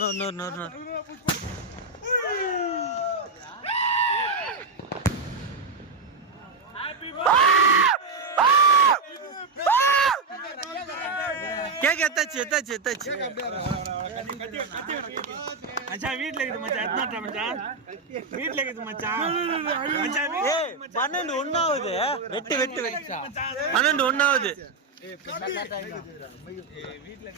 இன்னொரு கேக் எத்தாச்சு மச்சான் வீட்ல இருக்குது மச்சான் எத்தனை மச்சான் வீட்ல இருக்குது மச்சான் 12 ஒண்ணாவது வெட்டு 12 ஒண்ணாவது வீட்டுல